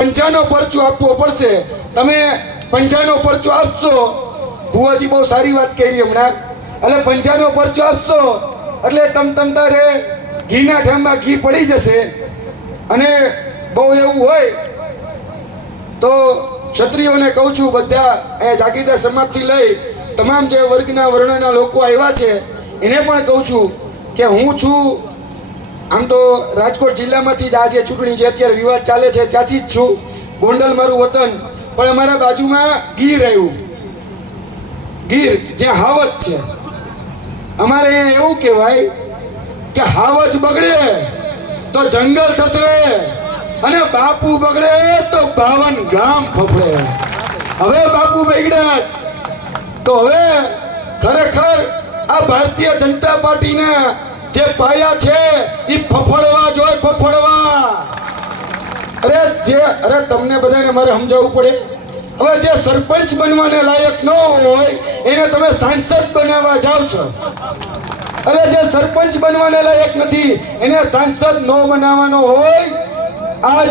પંચાનો પરચો આપવો પડશે. તમે પંચાનો પરચો આપશો, ભુવાજી બહુ સારી વાત કરી હમણાં. એટલે પંચાનો પરચો આપશો એટલે તારે ઘીના ઠામમાં ઘી પડી જશે. અને બહુ એવું હોય તો ક્ષત્રિયોને કહું છું, બધા એ જાગીરદાર સમાજથી લઈ તમામ જે વર્ગના વર્ણના લોકો આવ્યા છે એને પણ કહું છું કે હું છું આમ તો રાજકોટ જિલ્લામાંથી જ આ જે ચૂંટણી જે અત્યારે વિવાદ ચાલે છે ત્યાંથી જ છું. ગોંડલ મારું વતન, પણ અમારા બાજુમાં ગીર આવ્યું. ગીર જે હાવજ છે, અમારે અહીંયા એવું કહેવાય કે હાવજ બગડે તો જંગલ સચરે અને બાપુ બગડે તો 52 ગામ ફફડે. હવે બાપુ બગડ્યા તો હવે ખરેખર આ ભારતીય જનતા પાર્ટીના જે પાયા છે એ ફફડવા જોઈએ, ફફડવા. અરે તમને બધાને મારે સમજાવવું પડે. હવે જે સરપંચ બનવાને લાયક ન હોય એને તમે સાંસદ બનાવવા જાઓ છો. એટલે જે સરપંચ બનવાને લાયક નથી એને સાંસદ ન બનાવવાનો હોય. આ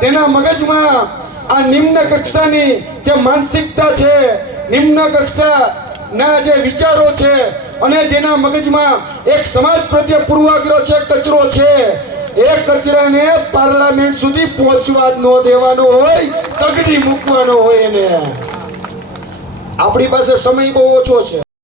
જેના મગજમાં આ નિમ્ન કક્ષાની જે માનસિકતા છે, નિમ્ન કક્ષાના જે વિચારો છે, અને જેના મગજમાં એક સમાજ પ્રત્યે પૂર્વાગ્રહ છે, કચરો છે, એ કચરાને પાર્લામેન્ટ સુધી પહોંચવા જ ન દેવાનો હોય, તગડી મૂકવાનો હોય એને. આપણી પાસે સમય બહુ ઓછો છે.